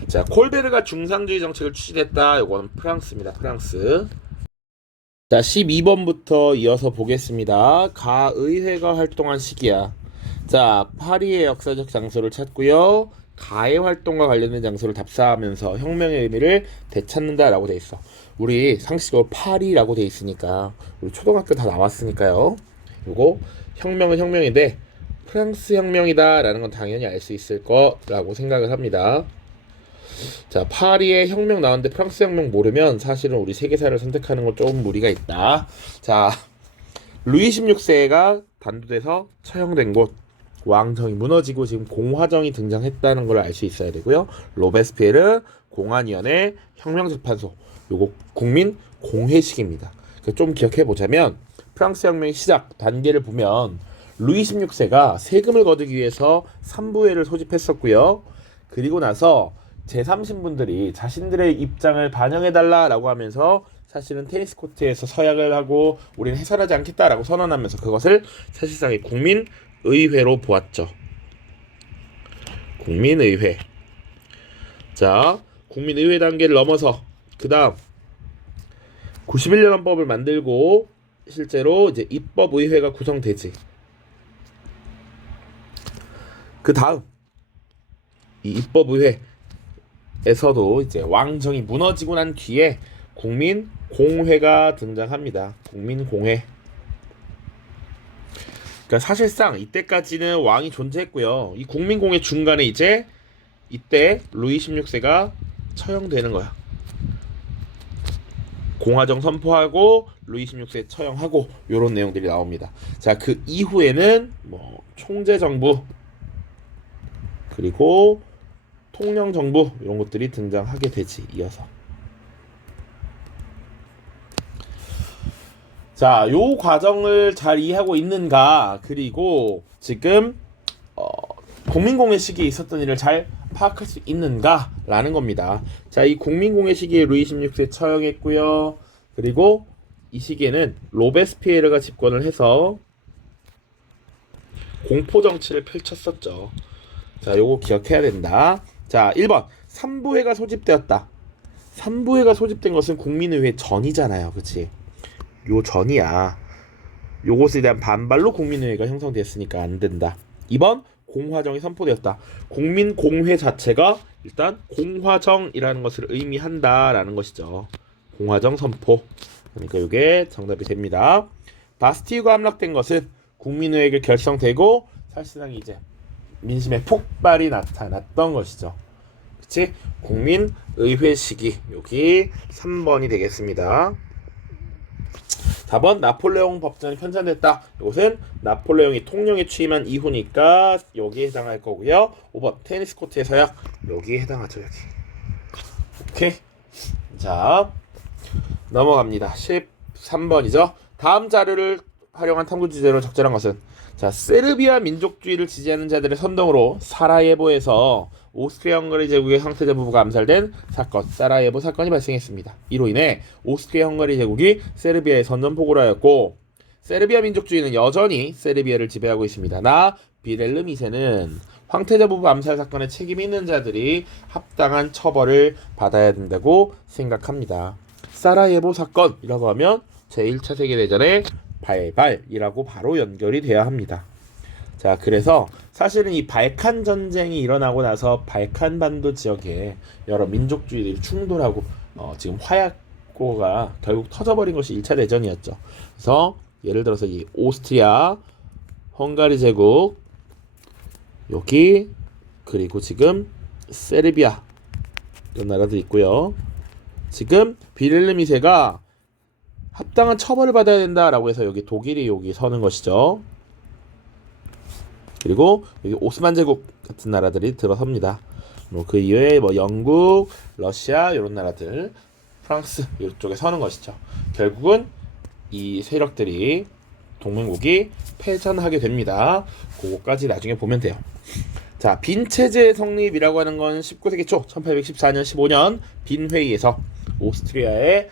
자, 콜베르가 중상주의 정책을 추진했다. 이거는 프랑스입니다. 프랑스. 자, 12번부터 이어서 보겠습니다. 가의회가 활동한 시기야. 자, 파리의 역사적 장소를 찾고요. 가의 활동과 관련된 장소를 답사하면서 혁명의 의미를 되찾는다라고 돼 있어. 우리 상식적으로 파리라고 돼 있으니까 우리 초등학교 다 나왔으니까요. 요거 혁명은 혁명인데 프랑스 혁명이다라는 건 당연히 알 수 있을 거라고 생각을 합니다. 자, 파리의 혁명 나왔는데 프랑스 혁명 모르면 사실은 우리 세계사를 선택하는 건 조금 무리가 있다. 자, 루이 16세가 단두대에서 처형된 곳, 왕정이 무너지고 지금 공화정이 등장했다는 걸 알 수 있어야 되고요. 로베스피에르 공안위원회 혁명재판소, 요거 국민 공회식입니다. 좀 기억해 보자면 프랑스 혁명의 시작 단계를 보면 루이 16세가 세금을 거두기 위해서 삼부회를 소집했었고요. 그리고 나서 제3신분들이 자신들의 입장을 반영해달라라고 하면서 사실은 테니스 코트에서 서약을 하고 우리는 해산하지 않겠다라고 선언하면서 그것을 사실상의 국민의회로 보았죠. 국민의회. 자, 국민의회 단계를 넘어서 그 다음 91년 헌법을 만들고 실제로 이제 입법의회가 구성되지. 그 다음 이 입법의회에서도 이제 왕정이 무너지고 난 뒤에 국민공회가 등장합니다. 국민공회. 그러니까 사실상 이때까지는 왕이 존재했고요. 이 국민공회 중간에 이제 이때 루이 16세가 처형되는 거야. 공화정 선포하고 루이 16세 처형하고 요런 내용들이 나옵니다. 자, 그 이후에는 뭐 총재정부 그리고 통령정부 이런 것들이 등장하게 되지. 이어서 자, 요 과정을 잘 이해하고 있는가, 그리고 지금 국민공회 시기에 있었던 일을 잘 파악할 수 있는가 라는 겁니다. 자, 이 국민공회 시기에 루이 16세 처형했고요. 그리고 이 시기에는 로베스피에르가 집권을 해서 공포정치를 펼쳤었죠. 자, 요거 기억해야 된다. 자, 1번 3부회가 소집되었다. 3부회가 소집된 것은 국민의회 전이잖아요. 그치? 요 전이야. 요것에 대한 반발로 국민의회가 형성됐으니까 안 된다. 2번 공화정이 선포되었다. 국민공회 자체가 일단 공화정이라는 것을 의미한다라는 것이죠. 공화정 선포. 그러니까 이게 정답이 됩니다. 바스티유가 함락된 것은 국민의회가 결성되고 사실상 이제 민심의 폭발이 나타났던 것이죠. 그치? 국민의회 시기. 여기 3번이 되겠습니다. 4번 나폴레옹 법전이 편찬됐다. 이것은 나폴레옹이 통령에 취임한 이후니까 여기에 해당할 거고요. 5번 테니스 코트의 서약. 여기에 해당하죠. 여기. 오케이. 자, 넘어갑니다. 13번이죠. 다음 자료를 활용한 탐구 주제로 적절한 것은, 자, 세르비아 민족주의를 지지하는 자들의 선동으로 사라예보에서 오스트리아 헝가리 제국의 황태자 부부가 암살된 사건, 사라예보 사건이 발생했습니다. 이로 인해 오스트리아 헝가리 제국이 세르비아에 선전포고를 하였고, 세르비아 민족주의는 여전히 세르비아를 지배하고 있습니다. 나 비렐름 2세는 황태자 부부 암살 사건에 책임이 있는 자들이 합당한 처벌을 받아야 된다고 생각합니다. 사라예보 사건이라고 하면 제1차 세계대전의 발발이라고 바로 연결이 돼야 합니다. 자, 그래서 사실은 이 발칸 전쟁이 일어나고 나서 발칸 반도 지역에 여러 민족주의들이 충돌하고 지금 화약고가 결국 터져버린 것이 1차 대전이었죠. 그래서 예를 들어서 이 오스트리아, 헝가리 제국, 여기, 그리고 지금 세르비아 이런 나라도 있고요. 지금 비렐름 2세가 합당한 처벌을 받아야 된다라고 해서 여기 독일이 여기 서는 것이죠. 그리고 여기 오스만 제국 같은 나라들이 들어섭니다. 뭐 그 이외에 뭐 영국, 러시아 이런 나라들, 프랑스 이쪽에 서는 것이죠. 결국은 이 세력들이 동맹국이 패전하게 됩니다. 그거까지 나중에 보면 돼요. 자, 빈 체제의 성립이라고 하는 건 19세기 초 1814년 15년 빈 회의에서 오스트리아의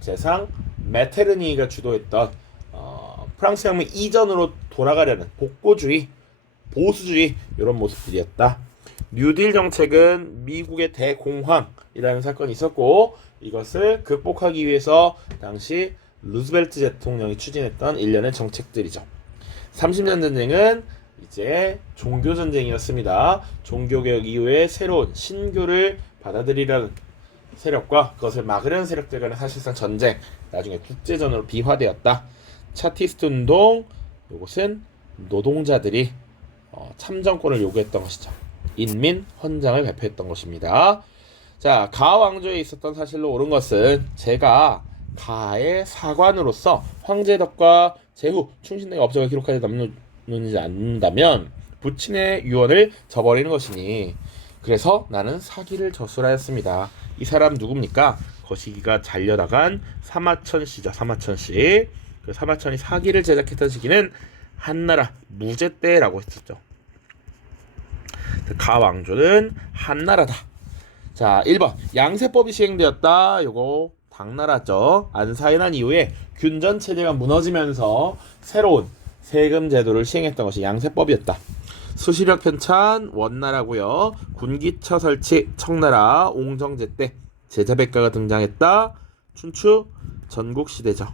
재상 메테르니가 주도했던 프랑스 혁명 이전으로 돌아가려는 복고주의, 보수주의 이런 모습들이었다. 뉴딜 정책은 미국의 대공황이라는 사건이 있었고, 이것을 극복하기 위해서 당시 루즈벨트 대통령이 추진했던 일련의 정책들이죠. 30년 전쟁은 이제 종교전쟁이었습니다. 종교개혁 이후에 새로운 신교를 받아들이려는 세력과 그것을 막으려는 세력들 간의 사실상 전쟁, 나중에 국제전으로 비화되었다. 차티스트 운동, 이것은 노동자들이 참정권을 요구했던 것이죠. 인민 헌장을 발표했던 것입니다. 자, 가 왕조에 있었던 사실로 옳은 것은 제가 가의 사관으로서 황제덕과 제후 충신내가 업적을 기록하지 남루지 않는다면 부친의 유언을 저버리는 것이니 그래서 나는 사기를 저술하였습니다. 이 사람 누굽니까? 거시기가 잘려나간 사마천씨죠. 사마천씨. 그 사마천이 사기를 제작했던 시기는 한나라 무제 때라고 했었죠. 가왕조는 한나라다. 자, 1번 양세법이 시행되었다. 요거 당나라죠. 안사에 난 이후에 균전 체제가 무너지면서 새로운 세금 제도를 시행했던 것이 양세법이었다. 수시력 편찬 원나라고요. 군기처 설치 청나라 옹정제 때 제자백가가 등장했다. 춘추 전국시대죠.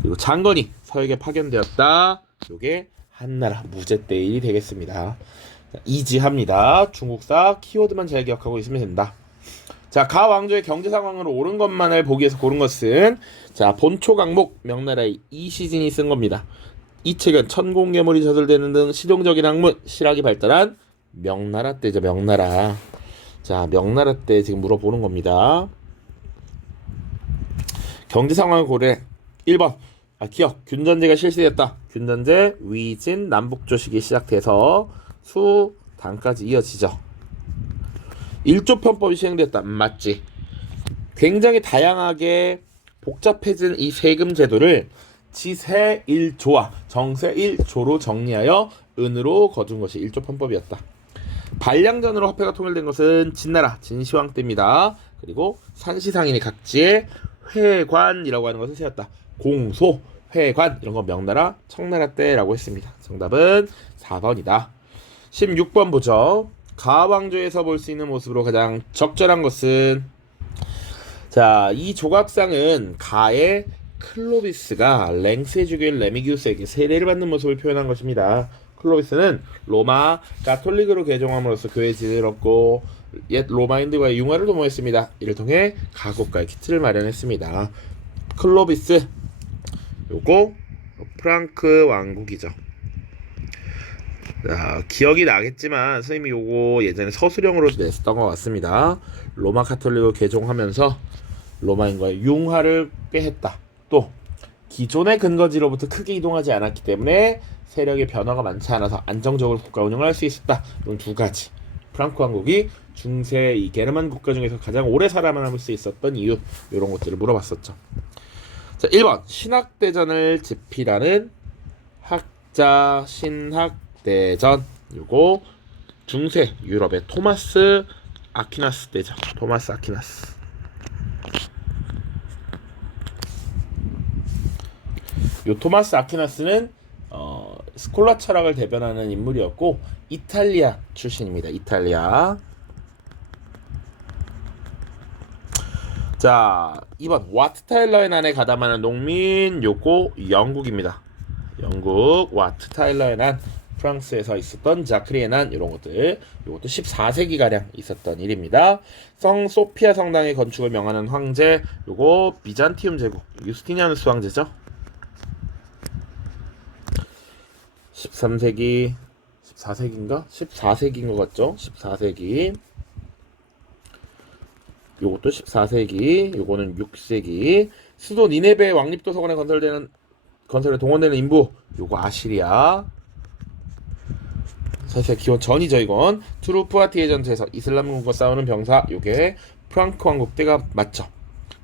그리고 장건이 서역에 파견되었다. 요게 한나라 무제 때 일이 되겠습니다. 이지합니다. 중국사 키워드만 잘 기억하고 있으면 된다. 자, 가 왕조의 경제 상황으로 옳은 것만을 보기 위해서 고른 것은 자, 본초 강목 명나라의 이시진이 쓴 겁니다. 이 책은 천공괴물이 저술되는 등 실용적인 학문 실학이 발달한 명나라 때죠. 명나라. 자, 명나라 때 지금 물어보는 겁니다. 경제 상황을 고려해. 1번 기억 균전제가 실시되었다. 균전제 위진 남북조 시기 시작돼서 수 단까지 이어지죠. 1조 편법이 시행됐다. 맞지. 굉장히 다양하게 복잡해진 이 세금 제도를 지세 1조와 정세 1조로 정리하여 은으로 거둔 것이 1조 편법이었다. 반량전으로 화폐가 통일된 것은 진나라 진시황 때입니다. 그리고 산시상인이 각지에 회관이라고 하는 것을 세웠다. 공소, 회관 이런 거 명나라, 청나라 때라고 했습니다. 정답은 4번이다. 16번 보죠. 가왕조에서 볼 수 있는 모습으로 가장 적절한 것은 자, 이 조각상은 가의 클로비스가 랭스의 주교인 레미기우스에게 세례를 받는 모습을 표현한 것입니다. 클로비스는 로마 가톨릭으로 개종함으로써 교회 지위를 얻고 옛 로마인들과의 융화를 도모했습니다. 이를 통해 가국가의 키트를 마련했습니다. 클로비스 요거 프랑크 왕국이죠. 자, 기억이 나겠지만 선생님이 요거 예전에 서술형으로 냈었던 것 같습니다. 로마 가톨릭을 개종하면서 로마인과의 융화를 꾀했다. 또 기존의 근거지로부터 크게 이동하지 않았기 때문에 세력의 변화가 많지 않아서 안정적으로 국가 운영을 할 수 있었다. 이런 두 가지. 프랑크 왕국이 중세 이 게르만 국가 중에서 가장 오래 살아남을 수 있었던 이유 이런 것들을 물어봤었죠. 자, 1번 신학대전을 집필하는 학자 신학대전. 요거 중세 유럽의 토마스 아퀴나스 때죠. 토마스 아퀴나스. 요 토마스 아퀴나스는 스콜라 철학을 대변하는 인물이었고 이탈리아 출신입니다. 이탈리아. 자, 2번 와트타일러의 난에 가담하는 농민 요거 영국입니다. 영국 와트타일러의 난 프랑스에서 있었던 자크리의 난 이런 것들 요것도 14세기가량 있었던 일입니다. 성 소피아 성당의 건축을 명하는 황제 요거 비잔티움 제국 유스티니아누스 황제죠. 13세기 14세기인가? 14세기인 것 같죠? 14세기 요것도 14세기 요거는 6세기 수도 니네베 왕립도서관에 건설에 동원되는 인부 요거 아시리아 사실 기원 전이죠. 이건 투르푸아티에 전투에서 이슬람군과 싸우는 병사 요게 프랑크 왕국 때가 맞죠.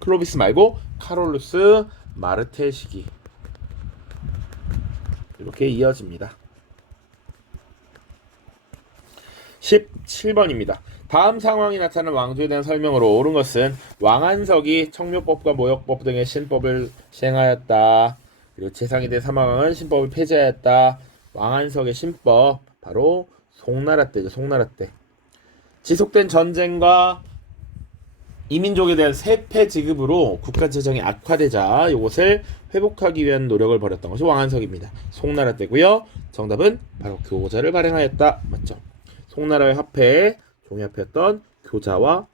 클로비스 말고 카롤루스 마르텔 시기 이렇게 이어집니다. 17번입니다. 다음 상황이 나타나는 왕조에 대한 설명으로 옳은 것은 왕안석이 청묘법과 모역법 등의 신법을 시행하였다. 그리고 재상이 된 사마왕은 신법을 폐지하였다. 왕안석의 신법 바로 송나라 때죠. 송나라 때 지속된 전쟁과 이민족에 대한 세패 지급으로 국가 재정이 악화되자 이것을 회복하기 위한 노력을 벌였던 것이 왕안석입니다. 송나라 때고요. 정답은 바로 교자를 발행하였다. 맞죠? 송나라의 화폐, 종이화폐였던 교자와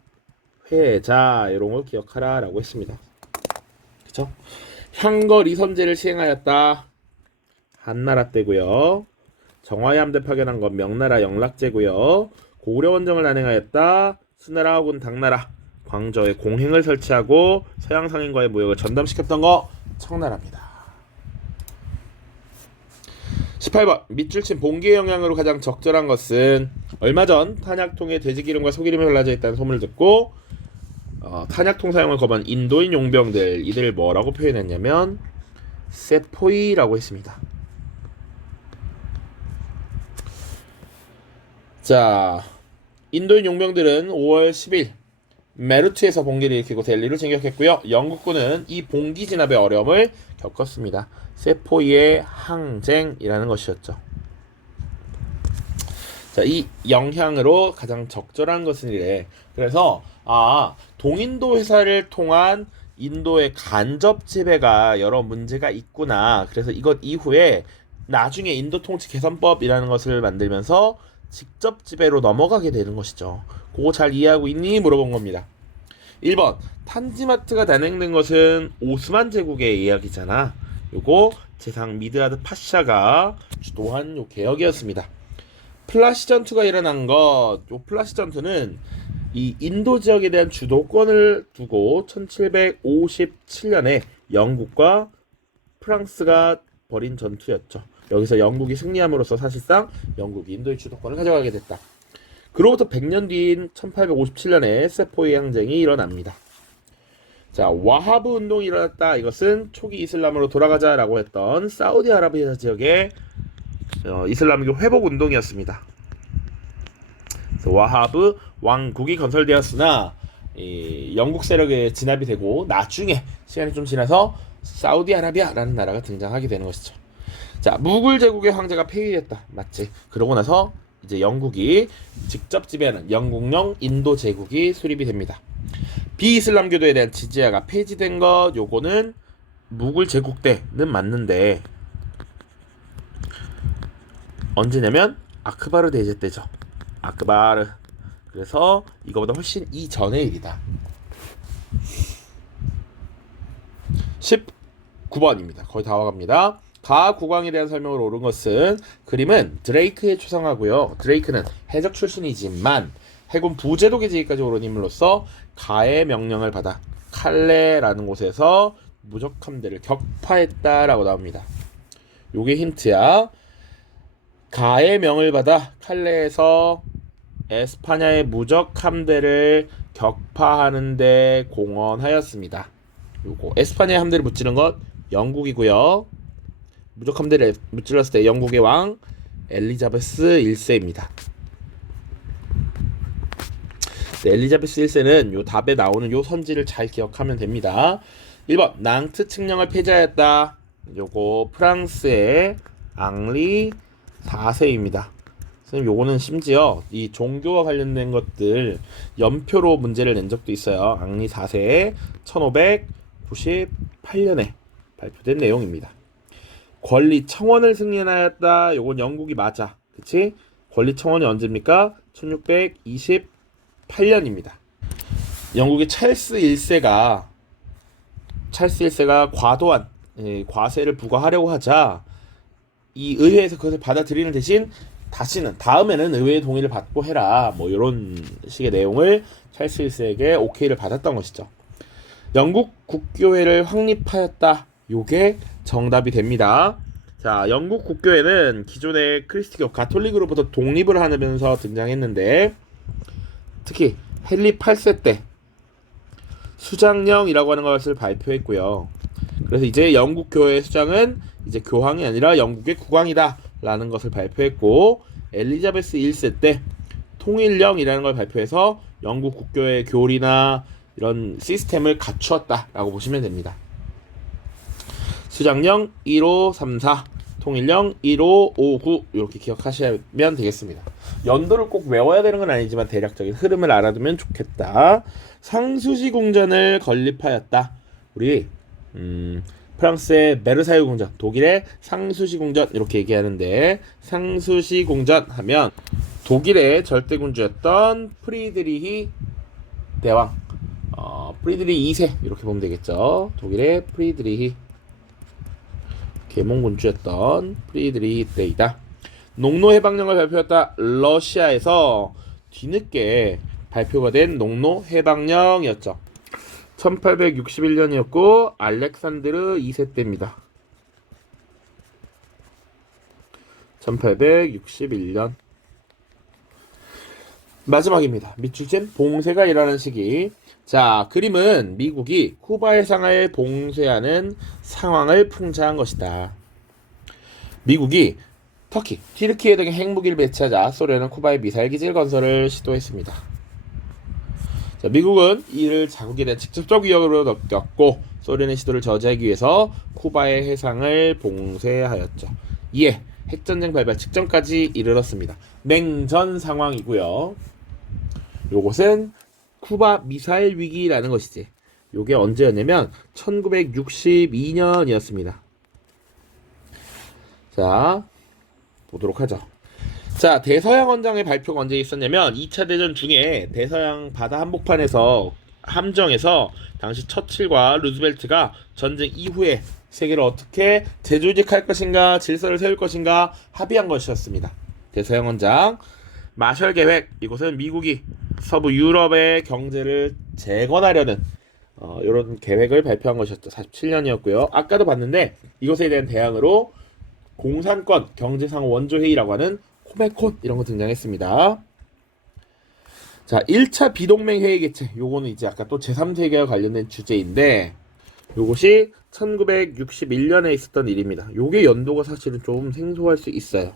회자 이런 걸 기억하라 라고 했습니다. 그쵸? 향거리선제를 시행하였다. 한나라 때고요. 정화의 함대 파견한 건 명나라 영락제고요. 고구려원정을 단행하였다. 수나라 혹은 당나라 광저에 공행을 설치하고 서양 상인과의 무역을 전담시켰던 거 청나라입니다. 18번 밑줄 친 봉기의 영향으로 가장 적절한 것은 얼마 전 탄약통에 돼지기름과 소기름이 발라져 있다는 소문을 듣고 탄약통 사용을 거부한 인도인 용병들 이들을 뭐라고 표현했냐면 세포이라고 했습니다. 자, 인도인 용병들은 5월 10일 메르트에서 봉기를 일으키고 델리를 진격했고요. 영국군은 이 봉기 진압의 어려움을 겪었습니다. 세포이의 항쟁이라는 것이었죠. 자, 이 영향으로 가장 적절한 것은 이래. 그래서 동인도 회사를 통한 인도의 간접 지배가 여러 문제가 있구나. 그래서 이것 이후에 나중에 인도 통치 개선법이라는 것을 만들면서 직접 지배로 넘어가게 되는 것이죠. 그거 잘 이해하고 있니? 물어본 겁니다. 1번 탄지마트가 단행된 것은 오스만 제국의 이야기잖아. 요거 제상 미드하드 파샤가 주도한 요 개혁이었습니다. 플라시 전투가 일어난 것, 요 플라시 전투는 이 인도 지역에 대한 주도권을 두고 1757년에 영국과 프랑스가 벌인 전투였죠. 여기서 영국이 승리함으로써 사실상 영국이 인도의 주도권을 가져가게 됐다. 그로부터 100년 뒤인 1857년에 세포이 항쟁이 일어납니다. 자, 와하브 운동이 일어났다. 이것은 초기 이슬람으로 돌아가자라고 했던 사우디아라비아 지역의 이슬람교 회복 운동이었습니다. 그래서 와하브 왕국이 건설되었으나 영국 세력에 진압이 되고 나중에 시간이 좀 지나서 사우디아라비아라는 나라가 등장하게 되는 것이죠. 자, 무굴 제국의 황제가 폐위됐다. 맞지? 그러고 나서 이제 영국이 직접 지배하는 영국령 인도 제국이 수립이 됩니다. 비이슬람교도에 대한 지지야가 폐지된 것, 요거는 무굴 제국 때는 맞는데 언제냐면 아크바르 대제 때죠. 아크바르. 그래서 이거보다 훨씬 이전의 일이다. 19번입니다. 거의 다 와갑니다. 가국왕에 대한 설명을 옳은 것은 그림은 드레이크에 추상하고요. 드레이크는 해적 출신이지만 해군 부제독의 지위까지 오른 인물로서 가의 명령을 받아 칼레라는 곳에서 무적 함대를 격파했다라고 나옵니다. 요게 힌트야. 가의 명을 받아 칼레에서 에스파냐의 무적 함대를 격파하는데 공헌하였습니다. 요거 에스파냐의 함대를 무찌른 것 영국이고요. 무적 함대를 무찔렀을 때 영국의 왕 엘리자베스 1세입니다. 네, 엘리자베스 1세는 요 답에 나오는 요 선지를 잘 기억하면 됩니다. 1번 낭트 칙령을 폐지하였다. 요거 프랑스의 앙리 4세입니다. 선생님 요거는 심지어 이 종교와 관련된 것들 연표로 문제를 낸 적도 있어요. 앙리 4세 1598년에 발표된 내용입니다. 권리 청원을 승인하였다. 요건 영국이 맞아. 그치? 권리 청원이 언제입니까? 1628년입니다. 영국의 찰스 1세가 과도한 과세를 부과하려고 하자 이 의회에서 그것을 받아들이는 대신 다음에는 의회의 동의를 받고 해라. 뭐 이런 식의 내용을 찰스 1세에게 오케이를 받았던 것이죠. 영국 국교회를 확립하였다. 요게 정답이 됩니다. 자, 영국 국교회는 기존의 크리스트교 가톨릭으로부터 독립을 하면서 등장했는데 특히 헨리 8세 때 수장령이라고 하는 것을 발표했고요. 그래서 이제 영국 교회의 수장은 이제 교황이 아니라 영국의 국왕이다 라는 것을 발표했고 엘리자베스 1세 때 통일령이라는 걸 발표해서 영국 국교의 교리나 이런 시스템을 갖추었다 라고 보시면 됩니다. 수장령 1534, 통일령 1559 이렇게 기억하시면 되겠습니다. 연도를 꼭 외워야 되는 건 아니지만 대략적인 흐름을 알아두면 좋겠다. 상수시 궁전을 건립하였다. 우리 프랑스의 베르사유 궁전, 독일의 상수시 궁전 이렇게 얘기하는데 상수시 궁전 하면 독일의 절대군주였던 프리드리히 대왕, 프리드리히 2세 이렇게 보면 되겠죠. 독일의 프리드리히 계몽군주였던 프리드리히 때이다. 농노 해방령을 발표했다. 러시아에서 뒤늦게 발표가 된 농노 해방령이었죠. 1861년이었고 알렉산드르 2세 때입니다. 1861년. 마지막입니다. 밑줄진 봉쇄가 일어나는 시기. 자, 그림은 미국이 쿠바 해상을 봉쇄하는 상황을 풍자한 것이다. 미국이 터키, 튀르키예 등의 핵무기를 배치하자 소련은 쿠바에 미사일 기지를 건설을 시도했습니다. 자, 미국은 이를 자국에 대한 직접적 위협으로 느꼈고 소련의 시도를 저지하기 위해서 쿠바의 해상을 봉쇄하였죠. 이에 핵전쟁 발발 직전까지 이르렀습니다. 냉전 상황이고요. 요것은 쿠바 미사일 위기라는 것이지. 요게 언제였냐면 1962년이었습니다. 자, 보도록 하죠. 자, 대서양 헌장의 발표가 언제 있었냐면 2차 대전 중에 대서양 바다 한복판에서 함정에서 당시 처칠과 루즈벨트가 전쟁 이후에 세계를 어떻게 재조직할 것인가, 질서를 세울 것인가 합의한 것이었습니다. 대서양 헌장 마셜 계획, 이곳은 미국이 서부 유럽의 경제를 재건하려는 이런 계획을 발표한 것이었죠. 47년이었고요. 아까도 봤는데 이것에 대한 대항으로 공산권 경제상호 원조회의라고 하는 코메콘 이런 거 등장했습니다. 자, 1차 비동맹 회의 개최. 요거는 이제 아까 또 제3세계와 관련된 주제인데 요것이 1961년에 있었던 일입니다. 요게 연도가 사실은 좀 생소할 수 있어요.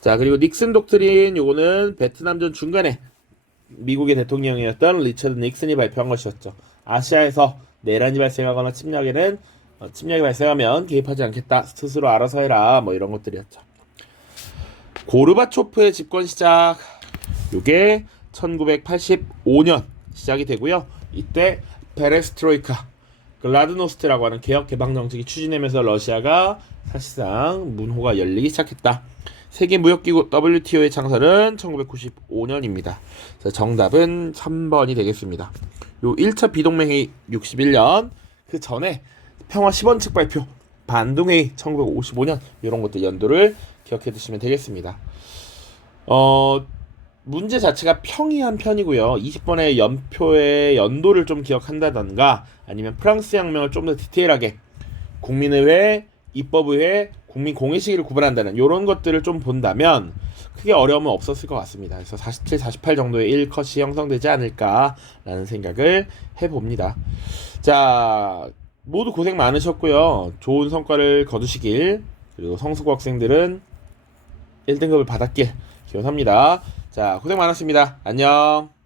자, 그리고 닉슨 독트린, 요거는 베트남전 중간에 미국의 대통령이었던 리처드 닉슨이 발표한 것이었죠. 아시아에서 내란이 발생하거나 침략이 발생하면 개입하지 않겠다. 스스로 알아서 해라. 뭐 이런 것들이었죠. 고르바초프의 집권 시작. 요게 1985년 시작이 되고요. 이때 페레스트로이카, 글라드노스트라고 하는 개혁 개방 정책이 추진되면서 러시아가 사실상 문호가 열리기 시작했다. 세계무역기구 WTO의 창설은 1995년입니다. 자, 정답은 3번이 되겠습니다. 요 1차 비동맹회의 61년, 그 전에 평화 10원칙 발표, 반동회의 1955년, 이런 것들 연도를 기억해 두시면 되겠습니다. 문제 자체가 평이한 편이고요. 20번의 연표의 연도를 좀 기억한다던가 아니면 프랑스 혁명을 좀 더 디테일하게 국민의회, 입법의회, 국민공회 시기를 구분한다는 이런 것들을 좀 본다면 크게 어려움은 없었을 것 같습니다. 그래서 47, 48 정도의 1컷이 형성되지 않을까라는 생각을 해봅니다. 자, 모두 고생 많으셨고요. 좋은 성과를 거두시길, 그리고 성수고 학생들은 1등급을 받았길 기원합니다. 자, 고생 많았습니다. 안녕.